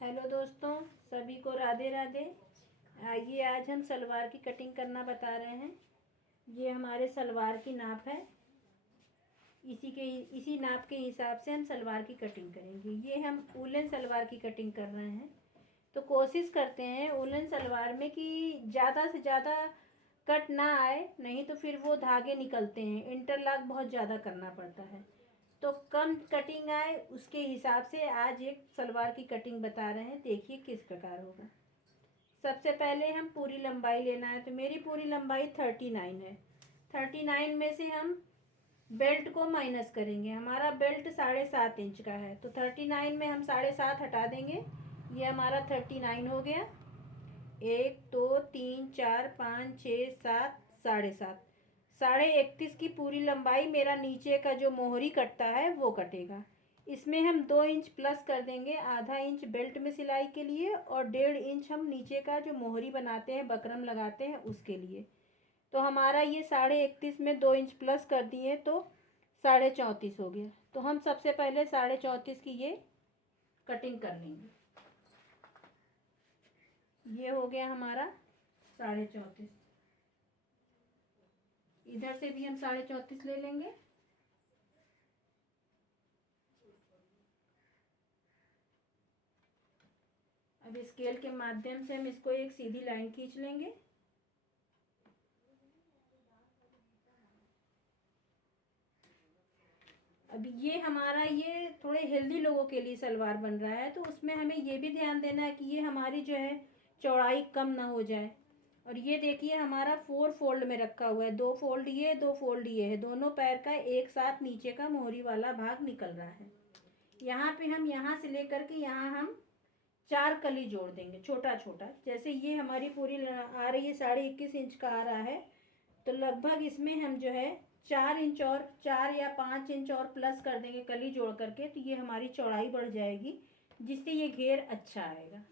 Hello दोस्तों, सभी को राधे राधे। आइए आज हम सलवार की कटिंग करना बता रहे हैं। ये हमारे सलवार की नाप है। इसी नाप के हिसाब से हम सलवार की कटिंग करेंगे। ये हम वूलन सलवार की कटिंग कर रहे हैं, तो कोशिश करते हैं वूलन सलवार में कि ज़्यादा से ज़्यादा कट ना आए, नहीं तो फिर वो धागे निकलते हैं, इंटरलॉक बहुत ज़्यादा करना पड़ता है। तो कम कटिंग आए उसके हिसाब से आज एक सलवार की कटिंग बता रहे हैं। देखिए किस प्रकार होगा। सबसे पहले हम पूरी लंबाई लेना है, तो मेरी पूरी लंबाई 39 है। 39 में से हम बेल्ट को माइनस करेंगे। हमारा बेल्ट 7.5 इंच का है, तो 39 में हम 7.5 हटा देंगे। ये हमारा 39 हो गया। 1 2 3 4 5 6 7, 7.5, 31.5 की पूरी लंबाई मेरा नीचे का जो मोहरी कटता है वो कटेगा। इसमें हम 2 इंच प्लस कर देंगे, आधा इंच बेल्ट में सिलाई के लिए और 1.5 इंच हम नीचे का जो मोहरी बनाते हैं, बकरम लगाते हैं, उसके लिए। तो हमारा ये 31.5 में 2 इंच प्लस कर दिए तो 34.5 हो गया। तो हम सबसे पहले 34.5 की ये कटिंग कर लेंगे। ये हो गया हमारा 34.5। इधर से भी हम 34.5 ले लेंगे। अब स्केल के माध्यम से हम इसको एक सीधी लाइन खींच लेंगे। अब ये हमारा ये थोड़े हेल्दी लोगों के लिए सलवार बन रहा है, तो उसमें हमें ये भी ध्यान देना है कि ये हमारी जो है चौड़ाई कम ना हो जाए। और ये देखिए हमारा 4 फोल्ड में रखा हुआ है, 2 फोल्ड ये, 2 फोल्ड ये है, दोनों पैर का एक साथ नीचे का मोहरी वाला भाग निकल रहा है। यहाँ पे हम यहाँ से लेकर के यहाँ हम 4 कली जोड़ देंगे, छोटा छोटा। जैसे ये हमारी पूरी आ रही है 21.5 इंच का आ रहा है, तो लगभग इसमें हम जो है 4 इंच और 4 या 5 इंच और प्लस कर देंगे कली जोड़ करके, तो ये हमारी चौड़ाई बढ़ जाएगी, जिससे ये घेर अच्छा आएगा।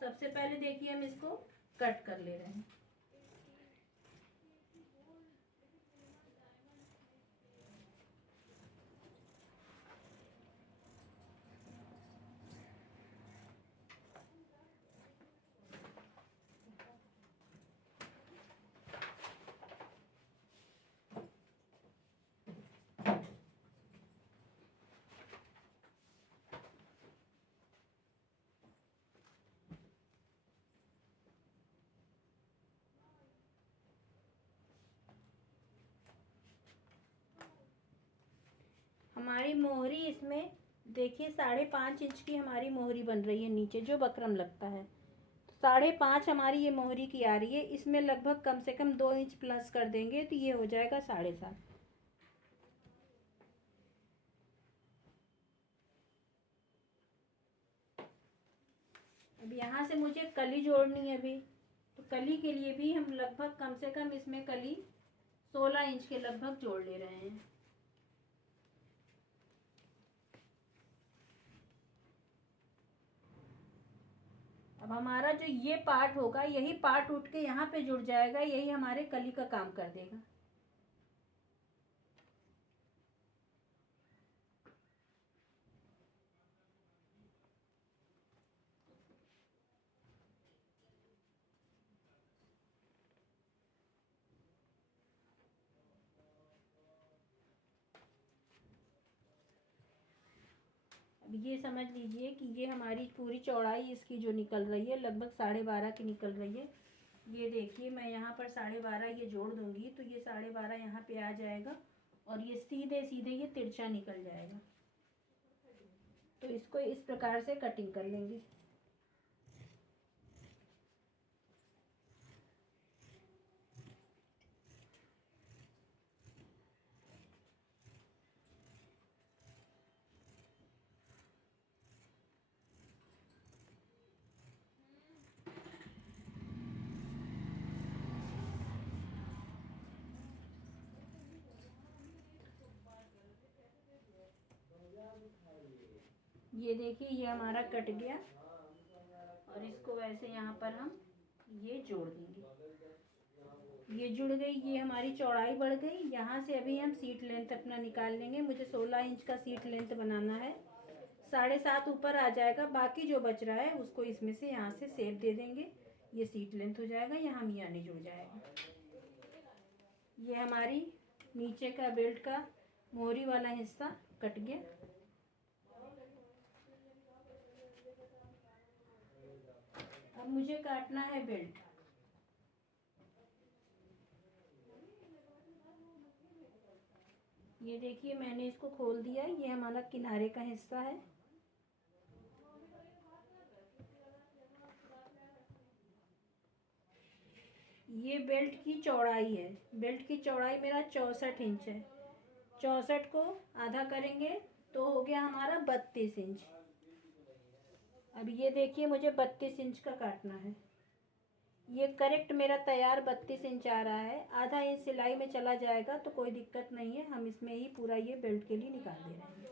सबसे पहले देखिए हम इसको कट कर ले रहे हैं। हमारी मोहरी इसमें देखिए 5.5 इंच की हमारी मोहरी बन रही है, नीचे जो बकरम लगता है। 5.5 हमारी ये मोहरी की आ रही है। इसमें लगभग कम से कम 2 इंच प्लस कर देंगे तो ये हो जाएगा 7.5। अब यहाँ से मुझे कली जोड़नी है अभी, तो कली के लिए भी हम लगभग कम से कम इसमें कली 16 इंच के लगभग जोड़ ले रहे हैं। अब हमारा जो ये पार्ट होगा, यही पार्ट उठ के यहाँ पे जुड़ जाएगा, यही हमारे कली का काम कर देगा। अब ये समझ लीजिए कि ये हमारी पूरी चौड़ाई इसकी जो निकल रही है लगभग 12.5 की निकल रही है। ये देखिए मैं यहाँ पर 12.5 ये जोड़ दूंगी तो ये 12.5 यहाँ पे आ जाएगा और ये सीधे सीधे ये तिरछा निकल जाएगा। तो इसको इस प्रकार से कटिंग कर लेंगे। ये देखिए ये हमारा कट गया और इसको वैसे यहाँ पर हम ये जोड़ देंगे। ये जुड़ गई, ये हमारी चौड़ाई बढ़ गई। यहाँ से अभी हम सीट लेंथ अपना निकाल लेंगे। मुझे 16 इंच का सीट लेंथ बनाना है। 7.5 ऊपर आ जाएगा, बाकी जो बच रहा है उसको इसमें से यहाँ से सेप दे देंगे। ये सीट लेंथ हो जाएगा, यहाँ मियानी जुड़ जाएगा। ये हमारी नीचे का बेल्ट का मोहरी वाला हिस्सा कट गया। अब मुझे काटना है बेल्ट। ये देखिए मैंने इसको खोल दिया। ये हमारा किनारे का हिस्सा है। ये बेल्ट की चौड़ाई है। बेल्ट की चौड़ाई मेरा 64 इंच है। 64 को आधा करेंगे तो हो गया हमारा 32 इंच। अब ये देखिए मुझे 32 इंच का काटना है। ये करेक्ट मेरा तैयार 32 इंच आ रहा है। आधा इंच सिलाई में चला जाएगा तो कोई दिक्कत नहीं है, हम इसमें ही पूरा ये बेल्ट के लिए निकाल दे रहे हैं।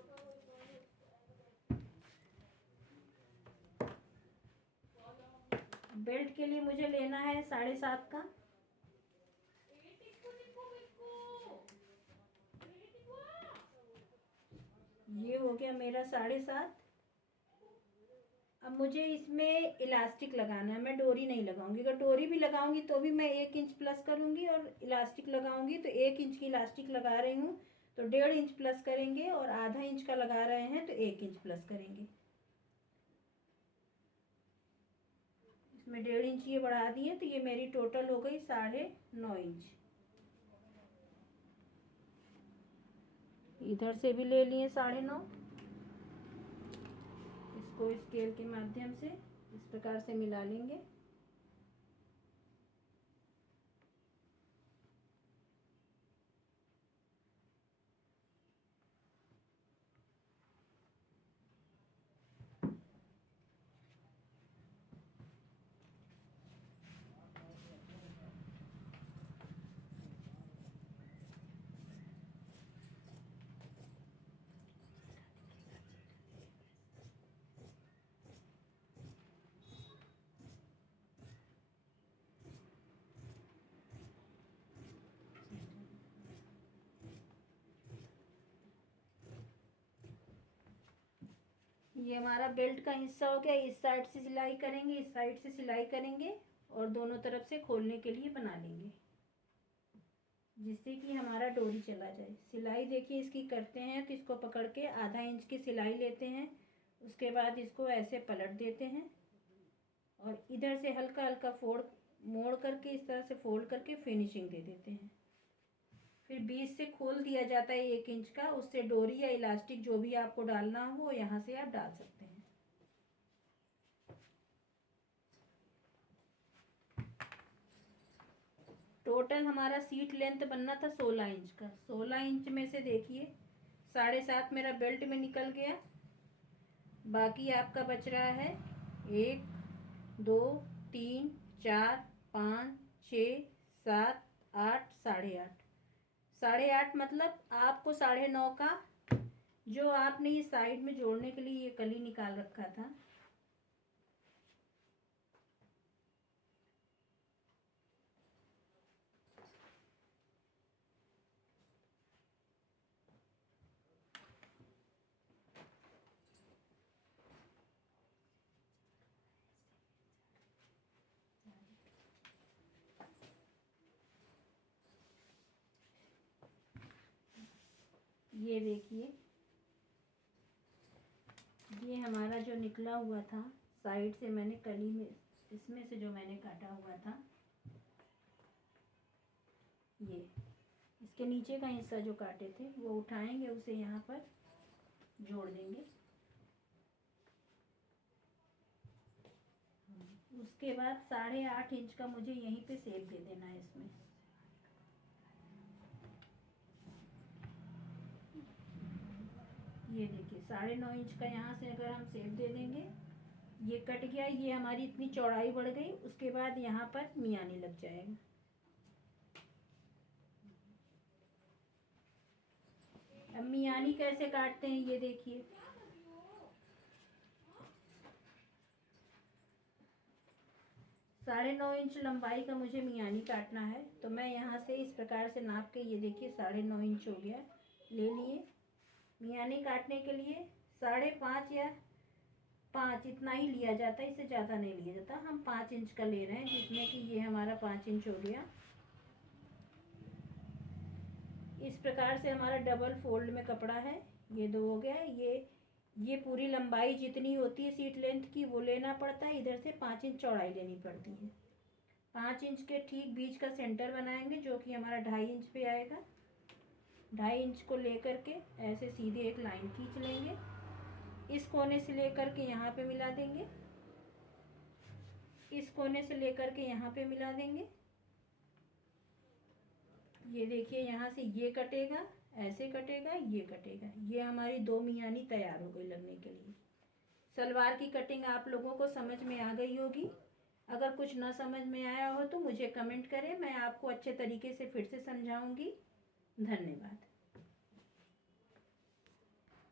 बेल्ट के लिए मुझे लेना है 7.5 का। ये हो गया मेरा 7.5। अब मुझे इसमें इलास्टिक लगाना है। मैं डोरी नहीं लगाऊंगी। अगर डोरी भी लगाऊंगी तो भी मैं 1 इंच प्लस करूंगी, और इलास्टिक लगाऊंगी तो 1 इंच की इलास्टिक लगा रही हूँ तो 1.5 इंच प्लस करेंगे, और आधा इंच का लगा रहे हैं तो 1 इंच प्लस करेंगे। इसमें 1.5 इंच ये बढ़ा दिए तो ये मेरी टोटल हो गई 9.5 इंच। इधर से भी ले लिए 9.5। इसको स्केल के माध्यम से इस प्रकार से मिला लेंगे। ये हमारा बेल्ट का हिस्सा हो गया। इस साइड से सिलाई करेंगे, इस साइड से सिलाई करेंगे, और दोनों तरफ से खोलने के लिए बना लेंगे, जिससे कि हमारा डोरी चला जाए। सिलाई देखिए इसकी करते हैं तो इसको पकड़ के आधा इंच की सिलाई लेते हैं। उसके बाद इसको ऐसे पलट देते हैं, और इधर से हल्का हल्का मोड़ करके इस तरह से फोल्ड करके फिनिशिंग दे देते हैं। फिर बीच से खोल दिया जाता है 1 इंच का। उससे डोरी या इलास्टिक जो भी आपको डालना हो यहाँ से आप डाल सकते हैं। टोटल हमारा सीट लेंथ बनना था 16 इंच का। 16 इंच में से देखिए 7.5 मेरा बेल्ट में निकल गया। बाकी आपका बच रहा है 1 2 3 4 5 6 7 8 8.5। 8.5 मतलब आपको 9.5 का जो आपने ये साइड में जोड़ने के लिए ये कली निकाल रखा था, ये देखिए ये हमारा जो निकला हुआ था साइड से, मैंने कली में इसमें से जो मैंने काटा हुआ था, ये इसके नीचे का हिस्सा जो काटे थे वो उठाएंगे, उसे यहाँ पर जोड़ देंगे। उसके बाद 8.5 इंच का मुझे यहीं पे सेप दे देना है इसमें। ये देखिए 9.5 इंच का यहाँ से अगर हम सेप दे देंगे, ये कट गया। ये हमारी इतनी चौड़ाई बढ़ गई। उसके बाद यहाँ पर मियानी लग जाएगा। अब मियानी कैसे काटते हैं ये देखिए। 9.5 इंच लंबाई का मुझे मियानी काटना है। तो मैं यहाँ से इस प्रकार से नाप के, ये देखिए 9.5 इंच हो गया, ले लिए। मियानी काटने के लिए 5.5 या 5 इतना ही लिया जाता है, इससे ज़्यादा नहीं लिया जाता। हम 5 इंच का ले रहे हैं, जिसमें कि ये हमारा 5 इंच हो गया। इस प्रकार से हमारा डबल फोल्ड में कपड़ा है, ये 2 हो गया। ये पूरी लंबाई जितनी होती है सीट लेंथ की वो लेना पड़ता है, इधर से 5 इंच चौड़ाई लेनी पड़ती है। 5 इंच के ठीक बीच का सेंटर बनाएंगे, जो कि हमारा 2.5 इंच पे आएगा। 2.5 इंच को लेकर के ऐसे सीधे एक लाइन खींच लेंगे, इस कोने से लेकर के यहाँ पे मिला देंगे, इस कोने से लेकर के यहाँ पे मिला देंगे। ये देखिए यहाँ से ये कटेगा, ऐसे कटेगा, ये कटेगा। ये हमारी 2 मियानी तैयार हो गई लगने के लिए। सलवार की कटिंग आप लोगों को समझ में आ गई होगी। अगर कुछ ना समझ में आया हो तो मुझे कमेंट करें, मैं आपको अच्छे तरीके से फिर से समझाऊंगी। धन्यवाद।